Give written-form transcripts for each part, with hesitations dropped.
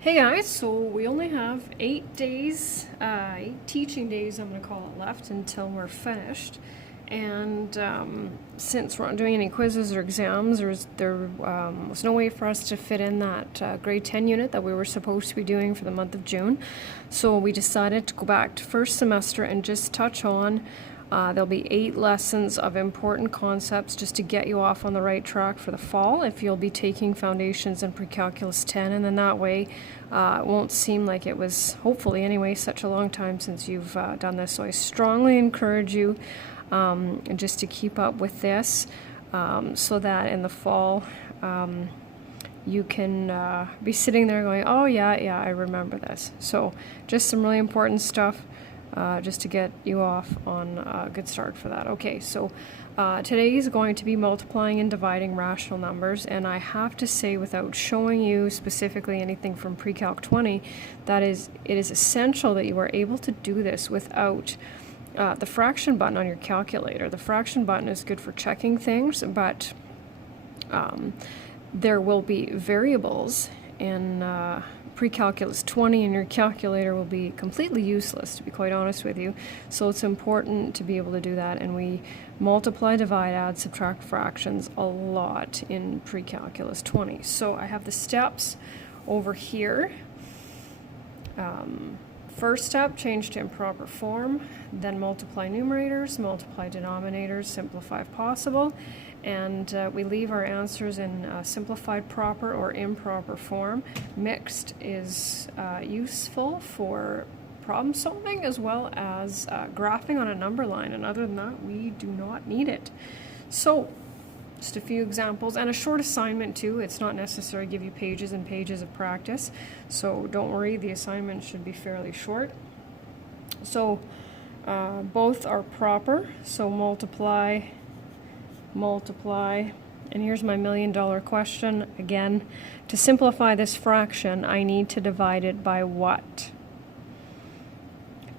Hey guys, so we only have 8 days, 8 teaching days I'm going to call it, left until we're finished. And since we're not doing any quizzes or exams, there was no way for us to fit in that grade 10 unit that we were supposed to be doing for the month of June. So we decided to go back to first semester and just touch on there'll be 8 lessons of important concepts just to get you off on the right track for the fall if you'll be taking Foundations and Pre-Calculus 10, and then that way it won't seem like it was, hopefully anyway, such a long time since you've done this. So I strongly encourage you just to keep up with this so that in the fall you can be sitting there going, oh yeah, I remember this. So just some really important stuff. Just to get you off on a good start for that. Okay, so today is going to be multiplying and dividing rational numbers, and I have to say, without showing you specifically anything from Pre-Calc 20, it is essential that you are able to do this without the fraction button on your calculator. The fraction button is good for checking things, but there will be variables in Pre-Calculus 20, and your calculator will be completely useless, to be quite honest with you. So it's important to be able to do that, and we multiply, divide, add, subtract fractions a lot in Pre-Calculus 20. So I have the steps over here. First step, change to improper form, then multiply numerators, multiply denominators, simplify if possible, and we leave our answers in simplified proper or improper form. Mixed is useful for problem solving as well as graphing on a number line, and other than that, we do not need it. So, just a few examples, and a short assignment too. It's not necessary to give you pages and pages of practice, so don't worry, the assignment should be fairly short. So both are proper, so multiply, and here's my $1 million question again. To simplify this fraction, I need to divide it by what?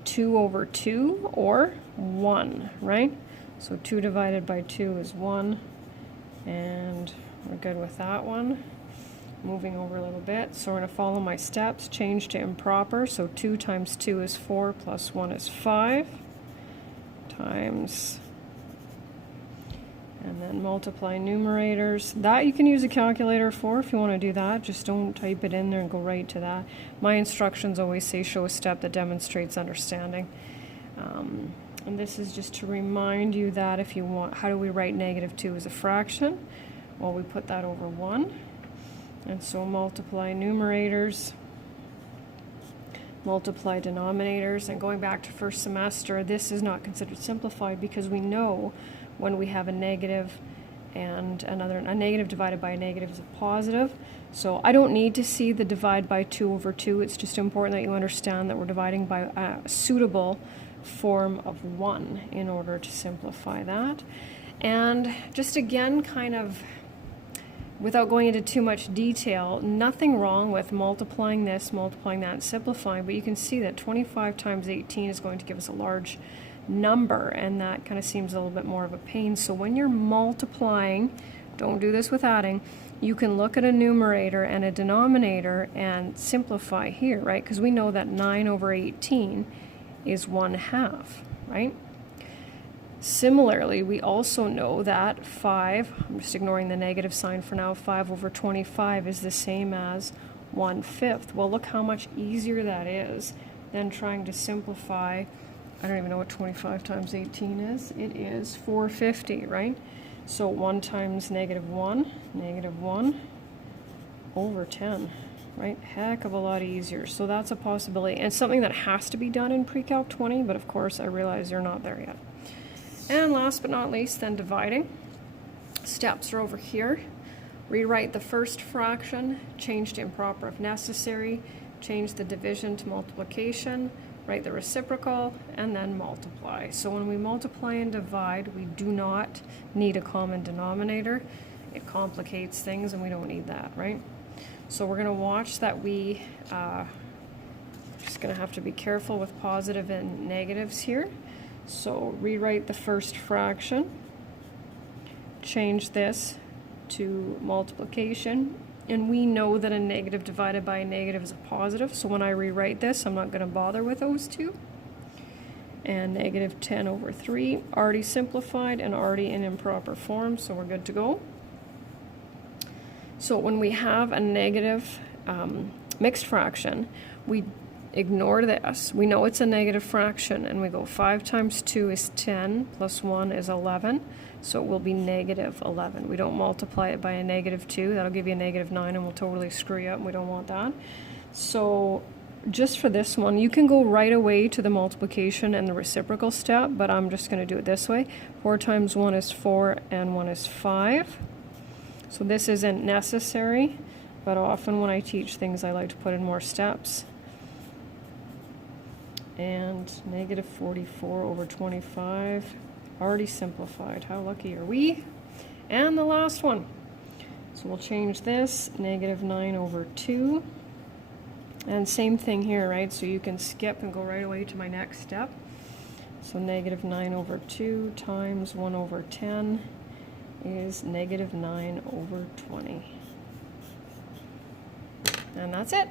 2 over 2 or 1, right? So 2 divided by 2 is 1. And we're good with that one. Moving over a little bit. So we're going to follow my steps. Change to improper. So 2 times 2 is 4 plus 1 is 5. Times. And then multiply numerators. That you can use a calculator for if you want to do that. Just don't type it in there and go right to that. My instructions always say show a step that demonstrates understanding. And this is just to remind you that if you want, how do we write -2 as a fraction? Well, we put that over 1. And so multiply numerators, multiply denominators. And going back to first semester, this is not considered simplified because we know when we have a negative and a negative divided by a negative is a positive. So I don't need to see the divide by 2 over 2. It's just important that you understand that we're dividing by a suitable form of 1 in order to simplify that. And just again, kind of without going into too much detail, nothing wrong with multiplying this, multiplying that, and simplifying, but you can see that 25 times 18 is going to give us a large number, and that kind of seems a little bit more of a pain. So when you're multiplying, don't do this with adding, you can look at a numerator and a denominator and simplify here, right? Because we know that 9 over 18 is 1/2, right? Similarly, we also know that 5, I'm just ignoring the negative sign for now, 5 over 25 is the same as 1/5. Well, look how much easier that is than trying to simplify. I don't even know what 25 times 18 is. It is 450, right? So 1 times -1 over 10. Right? Heck of a lot easier. So that's a possibility. And something that has to be done in Pre-Calc 20, but of course I realize you're not there yet. And last but not least, then dividing. Steps are over here. Rewrite the first fraction, change to improper if necessary, change the division to multiplication, write the reciprocal, and then multiply. So when we multiply and divide, we do not need a common denominator. It complicates things and we don't need that, right? So we're going to watch that we just going to have to be careful with positive and negatives here. So rewrite the first fraction, change this to multiplication, And we know that a negative divided by a negative is a positive, so when I rewrite this, I'm not going to bother with those two. And negative 10 over 3, already simplified and already in improper form, so we're good to go. So when we have a negative mixed fraction, we ignore this. We know it's a negative fraction, and we go 5 times 2 is 10, plus 1 is 11, so it will be negative 11. We don't multiply it by a negative 2. That'll give you a negative 9, and we'll totally screw you up, and we don't want that. So just for this one, you can go right away to the multiplication and the reciprocal step, but I'm just going to do it this way. 4 times 1 is 4, and 1 is 5. So this isn't necessary, but often when I teach things, I like to put in more steps. And negative 44 over 25, already simplified. How lucky are we? And the last one. So we'll change this, negative 9 over 2. And same thing here, right? So you can skip and go right away to my next step. So negative 9 over 2 times 1 over 10 is negative 9 over 20. And that's it.